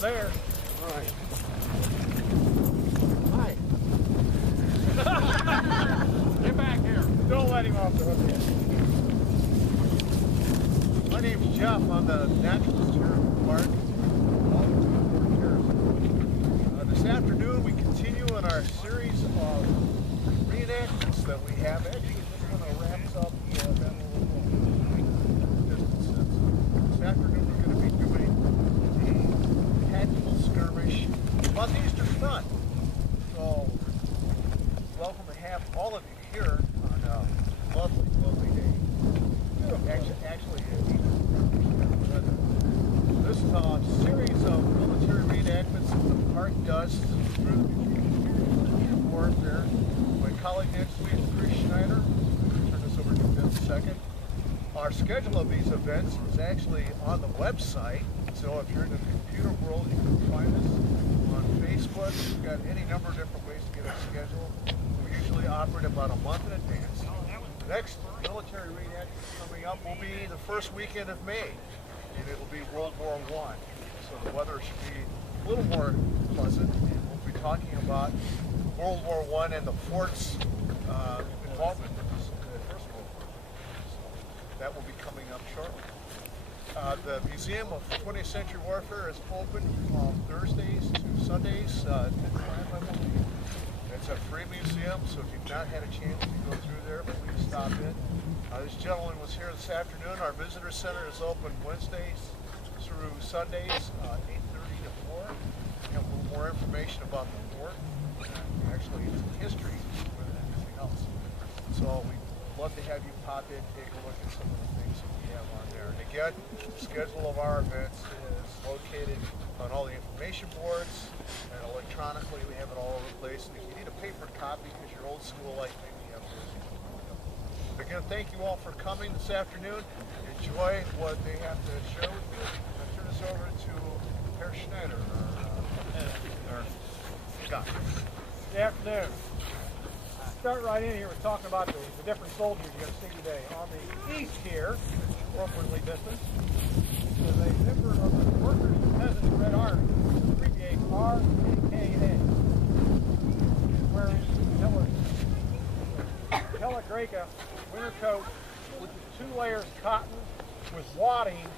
there. All right. Hi. Get back here. Don't let him off the hook yet. My name's Jeff. I'm the naturalist here at the park. This afternoon we continue in our series of reenactments that we have. Actually, this one wraps up the event a little distances. This afternoon we're going to be doing a tactical skirmish on the Eastern Front. So, welcome to have all of you here on a lovely, lovely day. Actually, this is a series of military reenactments that the park does through the warfare. My colleague next to me is Chris Schneider. I'll turn this over to him in a second. Our schedule of these events is actually on the website, so if you're in the computer world, you can find us on Facebook. We've got any number of different ways to get our schedule. We usually operate about a month in advance. The next military reenactment coming up will be the first weekend of May, and it'll be World War I. So the weather should be a little more pleasant, and we'll be talking about World War I and the fort's involvement in the First World War. So that will be coming up shortly. The Museum of 20th Century Warfare is open from Thursdays to Sundays at 10 a.m., I believe. It's a free museum, so if you've not had a chance to go through there, please stop in. This gentleman was here this afternoon. Our visitor center is open Wednesdays through Sundays, 8:30 to 4. We have a little more information about the fort, actually its history more than anything else. So we'd love to have you pop in, take a look at some of the things that we have on there. And again, the schedule of our events is located on all the information boards, and electronically we have it all over the place. And if you need a paper copy because you're old school like me, we have those. Again, thank you all for coming this afternoon. Enjoy what they have to share with you. I'll turn this over to Herr Schneider, our guy. Good afternoon. Start right in here with talking about the different soldiers you're going to see today. On the east here, appropriately distanced, is a member of the Workers' and Peasants Red Army, abbreviated RKKA. He's wearing Telegreka winter coat, which is 2 layers cotton with wadding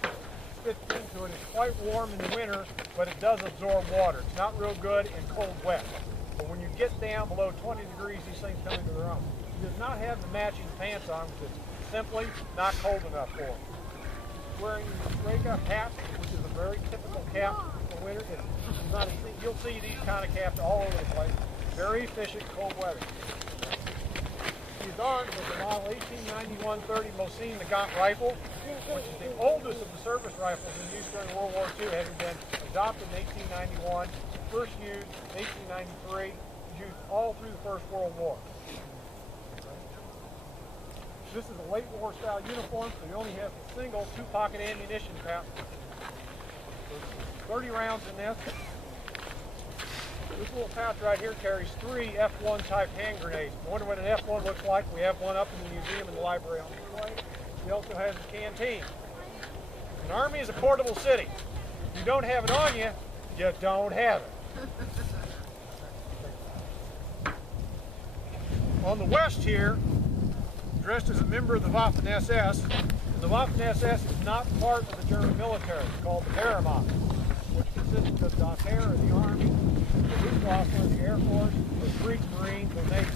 fits into it. It's quite warm in the winter, but it does absorb water. It's not real good in cold wet. But when you get down below 20 degrees, these things come into their own. He does not have the matching pants on, because it's simply not cold enough for him. He's wearing the Greka hat, which is a very typical cap for winter. You'll see these kind of caps all over the place. Very efficient cold weather. He's armed with the model 1891-30 Mosin Nagant rifle, which is the oldest of the service rifles in use during World War II, having been adopted in 1891, first used in 1893, used all through the First World War. This is a late war style uniform, so he only has a single 2-pocket ammunition pouch. 30 rounds in this. This little pouch right here carries 3 F1 type hand grenades. I wonder what an F1 looks like. We have one up in the museum in the library on display. He also has a canteen. An army is a portable city. If you don't have it on you, you don't have it. On the west here, dressed as a member of the Waffen-SS, and the Waffen-SS is not part of the German military. It's called the Wehrmacht, which consisted of Das Heer of the Army, the Luftwaffe of the Air Force, the Kriegsmarine, the Navy.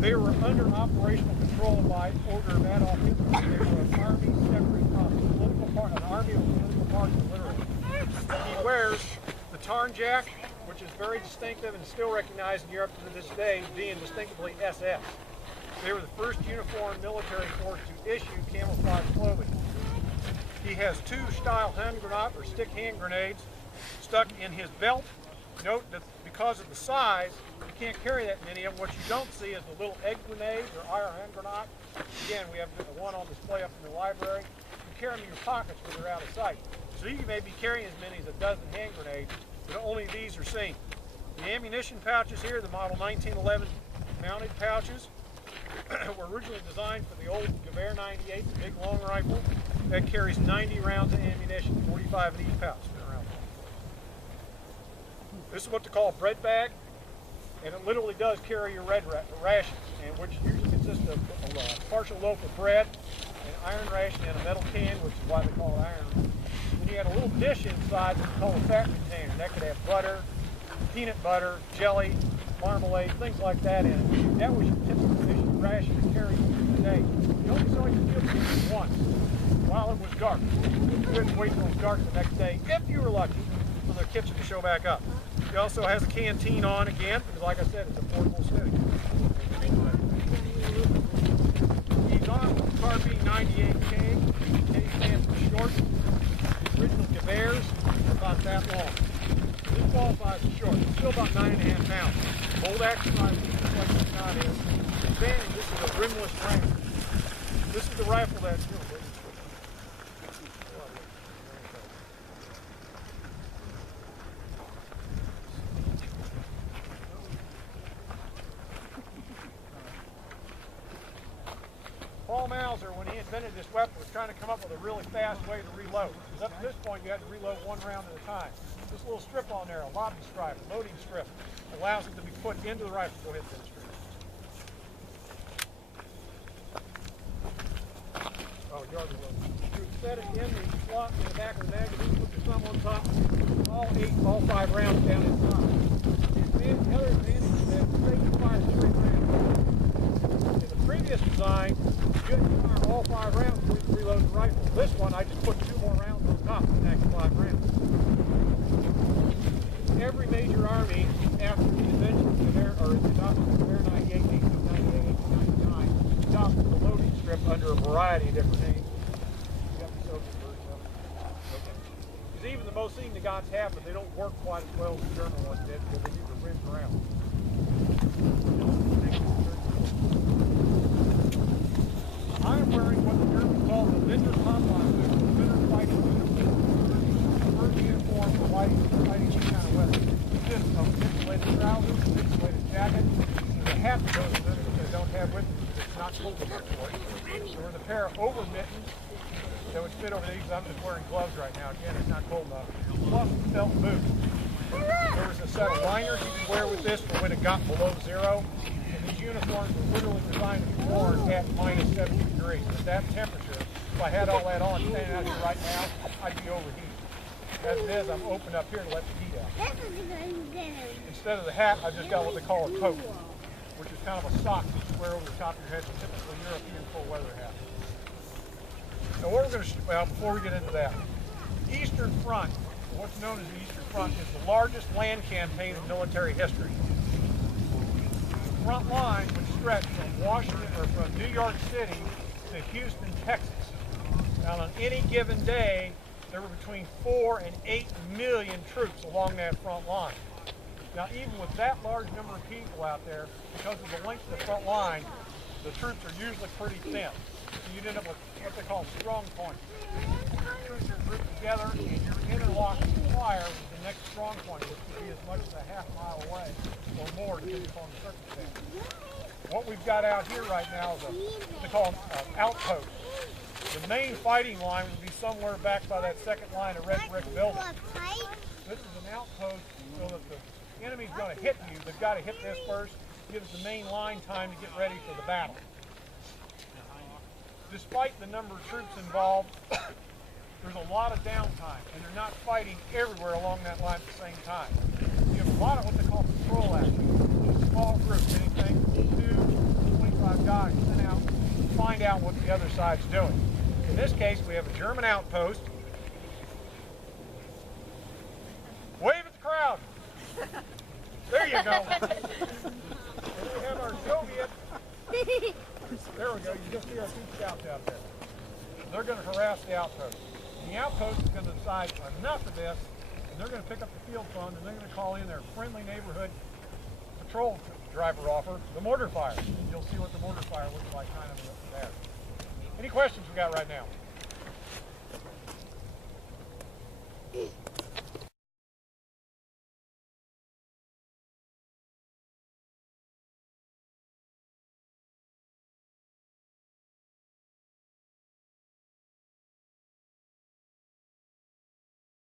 They were under operational control by order of Adolf Hitler. They were an army separate from an army of political parties, literally. He wears the Tarnjack, which is very distinctive and still recognized in Europe to this day, being distinctively SS. They were the first uniformed military force to issue camouflage clothing. He has 2 style hand grenade or stick hand grenades stuck in his belt. Note that because of the size, you can't carry that many of them. What you don't see is the little egg grenades or iron hand grenade. Again, we have one on display up in the library. You carry them in your pockets when they're out of sight. So you may be carrying as many as a dozen hand grenades, but only these are seen. The ammunition pouches here, the model 1911 mounted pouches, were originally designed for the old Gewehr 98, the big long rifle that carries 90 rounds of ammunition, 45 in each pouch. This is what they call a bread bag, and it literally does carry your red rations, and which usually consists of a partial loaf of bread, an iron ration, and a metal can, which is why they call it iron. Then you had a little dish inside that's called a fat container. That could have butter, peanut butter, jelly, marmalade, things like that in it. That was your typical dish ration to carry through the day. You only saw your field kitchen once, while it was dark. You couldn't wait till it was dark the next day, if you were lucky, for the kitchen to show back up. It also has a canteen on again, because like I said, it's a portable city. He's on with the carbine 98K. K stands for short. The original Gewehr's are about that long. This qualifies as short. It's still about 9.5 pounds. Bolt action rifle, just like the Scott is. Advantage, this is a rimless round. This is the rifle that's Paul Mauser, when he invented this weapon, was trying to come up with a really fast way to reload. Because up to this point, you had to reload one round at a time. This little strip on there, a lobby stripe, a loading strip, allows it to be put into the rifle. Go ahead, demonstrate. Oh, you already loaded. You would set it in the slot in the back of the magazine, put your thumb on top, all 5 rounds down inside. The other advantage is that it fires 3 rounds. In the previous design, you couldn't fire all 5 rounds before you reload the rifle. This one, I just put 2 more rounds on top of the next 5 rounds. Every major army, after the invention of the Gewehr, or the adoption of the Gewehr 98, 1898, 1899, adopted the loading strip under a variety of different names. You got the Soviet version of it. Okay. Because even the most seen the guns have, but they don't work quite as well as the German ones did, because they use the rims around. I am wearing what the Germans call the Winter-Pampas, the winter fighting uniform. First uniform for fighting any kind of weather. It consists of insulated trousers, insulated jacket, and a hat that goes with it, which I don't have with me because it's not cold enough for it. There was a pair of over mittens that would fit over these. I'm just wearing gloves right now. Again, it's not cold enough. Plus felt boots. There was a set of liners you could wear with this for when it got below 0. And these uniforms were literally designed to be worn at minus 70 degrees. At that temperature, if I had all that on standing out here right now, I'd be overheated. As it is, I'm open up here to let the heat out. Instead of the hat, I just got what they call a coat, which is kind of a sock that you wear over the top of your head, a typical European full weather hat. So what we're going to, well, before we get into that, Eastern Front, what's known as the Eastern Front, is the largest land campaign in military history. The front line would stretch from Washington or from New York City to Houston, Texas. Now, on any given day, there were between 4 and 8 million troops along that front line. Now, even with that large number of people out there, because of the length of the front line, the troops are usually pretty thin. So you'd end up with what they call strong points. Troops are grouped together, and your interlocking fire with the next strong point, which could be as much as a half-mile away or more, depending upon the circumstances. What we've got out here right now is what they call an outpost. The main fighting line would be somewhere back by that second line of red brick building. This is an outpost, so that the enemy's going to hit you. They've got to hit this first, gives the main line time to get ready for the battle. Despite the number of troops involved, there's a lot of downtime, and they're not fighting everywhere along that line at the same time. You have a lot of what they call patrol action. Just small groups, anything 2 to 25 guys sent out to find out what the other side's doing. In this case, we have a German outpost. Wave at the crowd. There you go. And we have our Soviet. There we go. You just see our 2 scouts out there. They're going to harass the outpost. And the outpost is going to decide enough of this, and they're going to pick up the field phone, and they're going to call in their friendly neighborhood patrol driver offer, the mortar fire. And you'll see what the mortar fire looks like kind of there. Any questions we got right now?